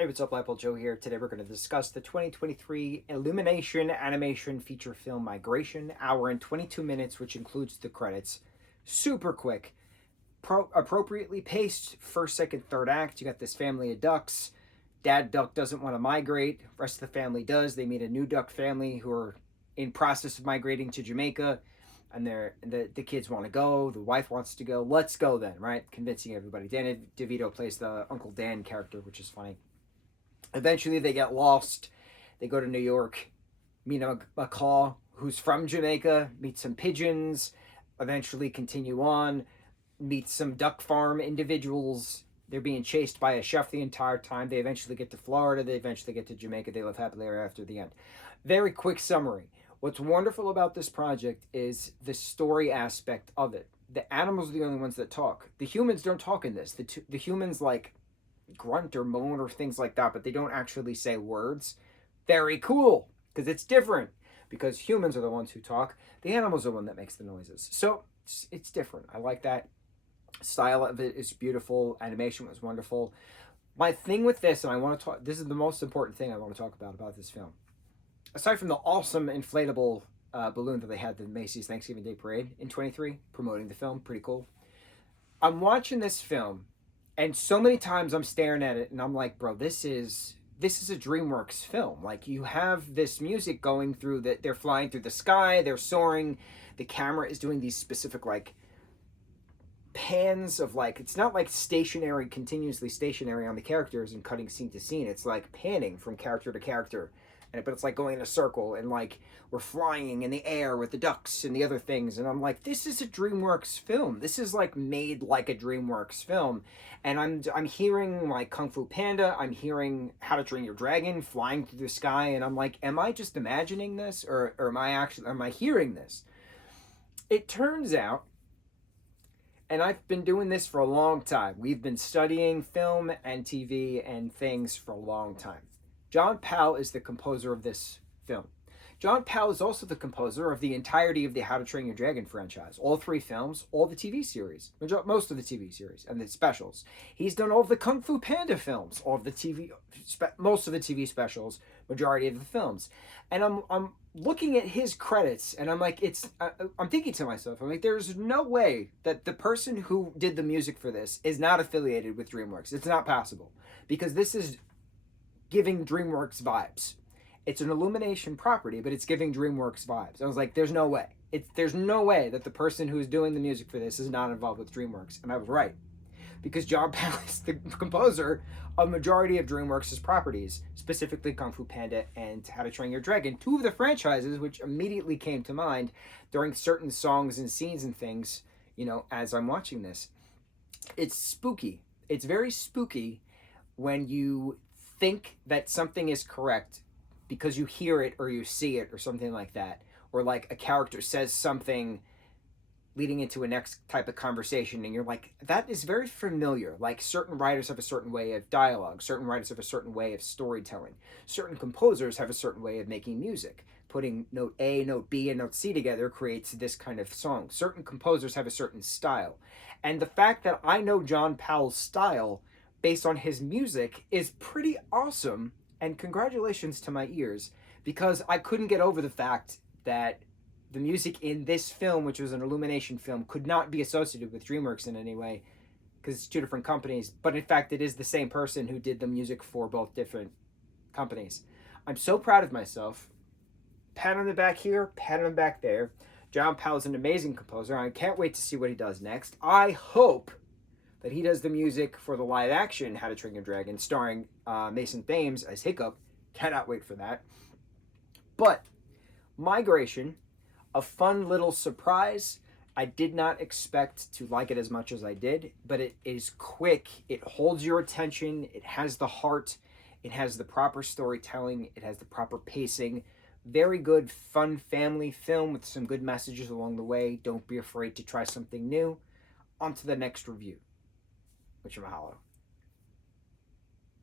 Hey, what's up, lightboltjoe here. Today we're going to discuss the 2023 Illumination animation feature film Migration, hour and 22 minutes, which includes the credits. Super quick, appropriately paced, first, second, third act. You got this family of ducks. Dad duck doesn't want to migrate. Rest of the family does. They meet a new duck family who are in process of migrating to Jamaica, and the kids want to go. The wife wants to go. Let's go then, right? Convincing everybody. Danny DeVito plays the Uncle Dan character, which is funny. Eventually, they get lost. They go to New York, meet a macaw who's from Jamaica, meet some pigeons, eventually continue on, meet some duck farm individuals. They're being chased by a chef the entire time. They eventually get to Florida. They eventually get to Jamaica. They live happily ever after the end. Very quick summary. What's wonderful about this project is the story aspect of it. The animals are the only ones that talk. The humans don't talk in this. The humans, like, grunt or moan or things like that, but they don't actually say words. Very cool, because it's different. Because humans are the ones who talk. The animals are the one that makes the noises. So it's different. I like that. Style of it is beautiful. Animation was wonderful. My thing with this, and I want to talk, this is the most important thing I want to talk about this film. Aside from the awesome inflatable balloon that they had at the Macy's Thanksgiving Day Parade in 23, promoting the film, pretty cool. I'm watching this film, and so many times I'm staring at it and I'm like, bro, this is a DreamWorks film. Like, you have this music going through that, they're flying through the sky, they're soaring, the camera is doing these specific, like, pans of, like, it's not like stationary, continuously stationary on the characters and cutting scene to scene. It's like panning from character to character. But it's like going in a circle, and like we're flying in the air with the ducks and the other things, and I'm like, this is a DreamWorks film. This is like made like a DreamWorks film. And I'm hearing like Kung Fu Panda, I'm hearing How to Train Your Dragon flying through the sky, and I'm like, am I just imagining this, or am I hearing this? It turns out, and I've been doing this for a long time. We've been studying film and TV and things for a long time. John Powell is the composer of this film. John Powell is also the composer of the entirety of the How to Train Your Dragon franchise. All 3 films, all the TV series, most of the TV series, and the specials. He's done all of the Kung Fu Panda films, all of the most of the TV specials, majority of the films. And I'm looking at his credits, and I'm like, I'm thinking to myself, I'm like, there's no way that the person who did the music for this is not affiliated with DreamWorks. It's not possible. Because this is giving DreamWorks vibes. It's an Illumination property, but it's giving DreamWorks vibes. I was like, there's no way. There's no way that the person who's doing the music for this is not involved with DreamWorks. And I was right. Because John Powell is the composer of majority of DreamWorks' properties, specifically Kung Fu Panda and How to Train Your Dragon, 2 of the franchises which immediately came to mind during certain songs and scenes and things, as I'm watching this. It's spooky. It's very spooky when you think that something is correct because you hear it or you see it or something like that, or like a character says something leading into a next type of conversation, and you're like, that is very familiar. Like, certain writers have a certain way of dialogue, certain writers have a certain way of storytelling, certain composers have a certain way of making music. Putting note A, note B, and note C together creates this kind of song. Certain composers have a certain style, and the fact that I know John Powell's style based on his music is pretty awesome, and congratulations to my ears, because I couldn't get over the fact that the music in this film, which was an Illumination film, could not be associated with DreamWorks in any way, because it's 2 different companies, but in fact it is the same person who did the music for both different companies. I'm so proud of myself. Pat on the back here, pat on the back there. John Powell is an amazing composer. I can't wait to see what he does next. I hope that he does the music for the live-action How to Train Your Dragon, starring Mason Thames as Hiccup. Cannot wait for that. But Migration, a fun little surprise. I did not expect to like it as much as I did, but it is quick. It holds your attention. It has the heart. It has the proper storytelling. It has the proper pacing. Very good, fun family film with some good messages along the way. Don't be afraid to try something new. On to the next review. Mucho mahalo.